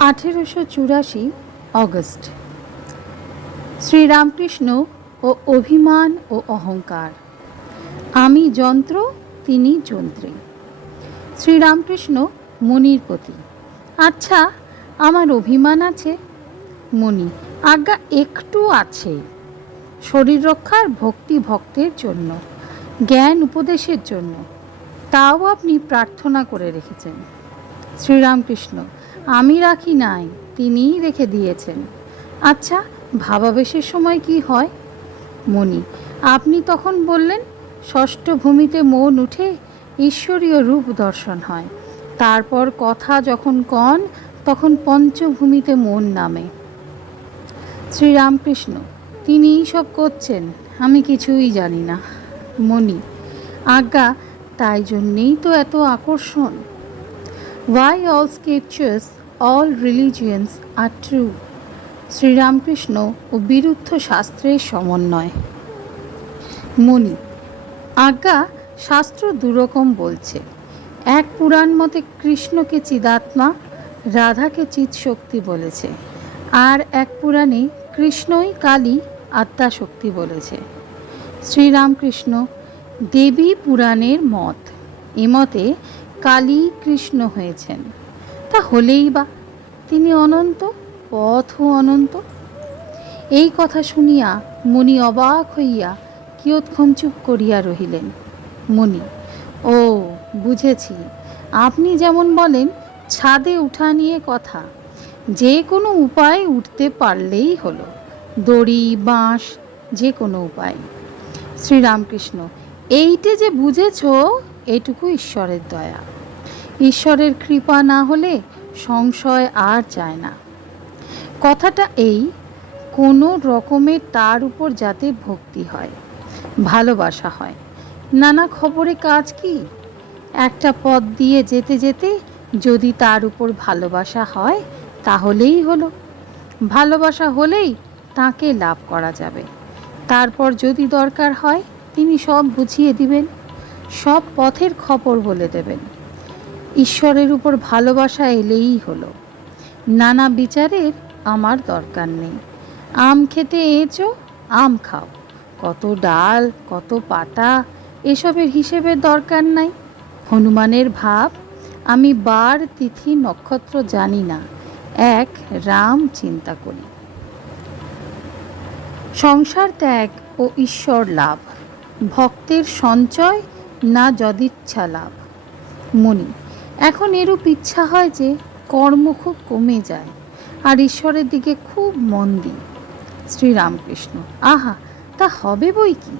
আঠেরোশো চুরাশি অগস্ট। শ্রীরামকৃষ্ণ ও অভিমান ও অহংকার। আমি যন্ত্র, তিনি যন্ত্রী। শ্রীরামকৃষ্ণ মনির প্রতি আচ্ছা আমার অভিমান আছে? মণি আজ্ঞা একটু আছে। শরীর রক্ষার ভক্তি ভক্তের জন্য, জ্ঞান উপদেশের জন্য। তাও আপনি প্রার্থনা করে রেখেছেন। শ্রীরামকৃষ্ণ আমি রাখি নাই তিনিই রেখে দিয়েছেন। আচ্ছা ভাবাবেশের সময় কি হয়? মণি আপনি তখন বললেন ষষ্ঠ ভূমিতে মন উঠে ঈশ্বরীয় রূপ দর্শন হয়। তারপর কথা যখন কন তখন পঞ্চভূমিতে মন নামে। শ্রীরামকৃষ্ণ তিনিই সব করছেন আমি কিছুই জানি না। মণি আজ্ঞা তাই জন্যেই তো এত আকর্ষণ। Why all scriptures, all religions are true? Sri Ramakrishna ও বিরুদ্ধ শাস্ত্রের সমন্বয়। মণি আজ্ঞা শাস্ত্র দুরকম বলছে, এক পুরাণ মতে কৃষ্ণকে চিদাত্মা, রাধাকে চিৎ শক্তি বলেছে, আর এক পুরাণে কৃষ্ণই কালী আত্মা শক্তি বলেছে। শ্রীরামকৃষ্ণ, দেবী পুরাণের মত এমতে কালী কৃষ্ণ হয়েছেন। তা হলেই বা। তিনি অনন্ত পথও অনন্ত। এই কথা শুনিয়া মণি অবাক হইয়া কিয়ৎক্ষণ চুপ করিয়া রহিলেন। মণি ও, বুঝেছি। আপনি যেমন বলেন, ছাদে উঠা নিয়ে কথা। যে কোনো উপায় উঠতে পারলেই হলো। দড়ি, বাঁশ, যে কোনো উপায়। শ্রীরামকৃষ্ণ, এইটে যে বুঝেছ এটুকু ঈশ্বরের দয়া। ঈশ্বরের কৃপা না হলে সংশয় আর যায় না। কথাটা এই, কোনো রকমের তার উপর যাতে ভক্তি হয়, ভালোবাসা হয়। নানা খবরে কাজ কি? একটা পথ দিয়ে যেতে যেতে যদি তার উপর ভালোবাসা হয়, তাহলেই হলো। ভালোবাসা হলেই তাকে লাভ করা যাবে। তারপর যদি দরকার হয়, তিনি সব বুঝিয়ে দিবেন, সব পথের খবর বলে দেবেন। ঈশ্বরের উপর ভালোবাসা এলেই হলো। নানা বিচারের আমার দরকার নেই। আম খেতে এঁচো, আম খাও। কত ডাল, কত পাতা, এসবের হিসেবের দরকার নাই। হনুমানের ভাব, আমি বার তিথি নক্ষত্র জানি না। এক, রাম চিন্তা করি। সংসার ত্যাগ ও ঈশ্বর লাভ। ভক্তের সঞ্চয় না যদিচ্ছা লাভ। মনি এখন এরূপ ইচ্ছা হয় যে কর্ম খুব কমে যায়, আর ঈশ্বরের দিকে খুব মন দিই। শ্রীরামকৃষ্ণ, আহা, তা হবে বই কি?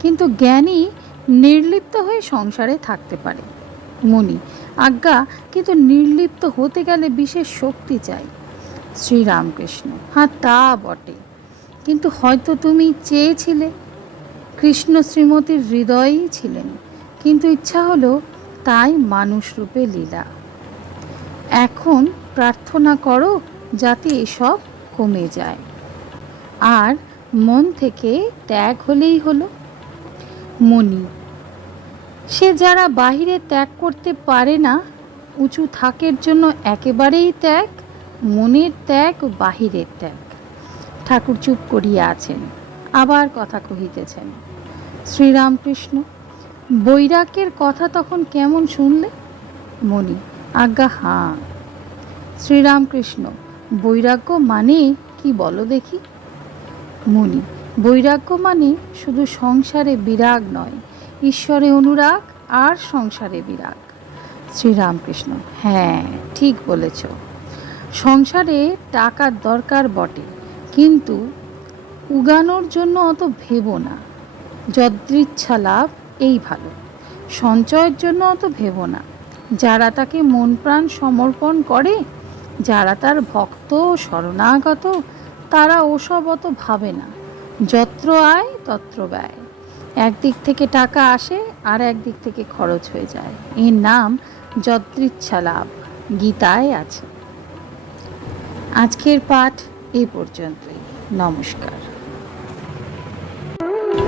কিন্তু জ্ঞানী নির্লিপ্ত হয়ে সংসারে থাকতে পারে। মনি, আজ্ঞা, কিন্তু নির্লিপ্ত হতে গেলে বিশেষ শক্তি চাই। শ্রীরামকৃষ্ণ হ্যাঁ তা বটে। কিন্তু হয়তো তুমি চেয়েছিলে। কৃষ্ণ শ্রীমতীর হৃদয়েই ছিলেন। কিন্তু ইচ্ছা হলো তাই মানুষ রূপে লীলা। এখন প্রার্থনা করো যাতে এসব কমে যায়। আর মন থেকে ত্যাগ হলেই হলো। মনি সে যারা বাহিরে ত্যাগ করতে পারে না, উঁচু থাকের জন্য একেবারেই ত্যাগ, মনের ত্যাগ, বাহিরের ত্যাগ। ঠাকুর চুপ করিয়া আছেন, আবার কথা কহিতেছেন, শ্রীরামকৃষ্ণ বৈরাগ্যের কথা তখন কেমন শুনলে? মণি, আজ্ঞা, হাঁ। শ্রীরামকৃষ্ণ, বৈরাগ্য মানে কি বলো দেখি? মণি, বৈরাগ্য মানে শুধু সংসারে বিরাগ নয়, ঈশ্বরে অনুরাগ আর সংসারে বিরাগ। শ্রীরামকৃষ্ণ হ্যাঁ ঠিক বলেছ। সংসারে টাকার দরকার বটে, কিন্তু উগানোর জন্য অত ভেবো না। যদৃচ্ছা লাভ এই ভালো। সঞ্চয়ের জন্য অত ভেবো না। যারা তাকে মন প্রাণ সমর্পণ করে, যারা তার ভক্ত, শরণাগত, তারা ওসব অত ভাবে না। যত্র আয়, তত্র ব্যয়। একদিক থেকে টাকা আসে, আর একদিক থেকে খরচ হয়ে যায়। এর নাম যদৃচ্ছা লাভ। গীতায় আছে। আজকের পাঠ এ পর্যন্তই। নমস্কার।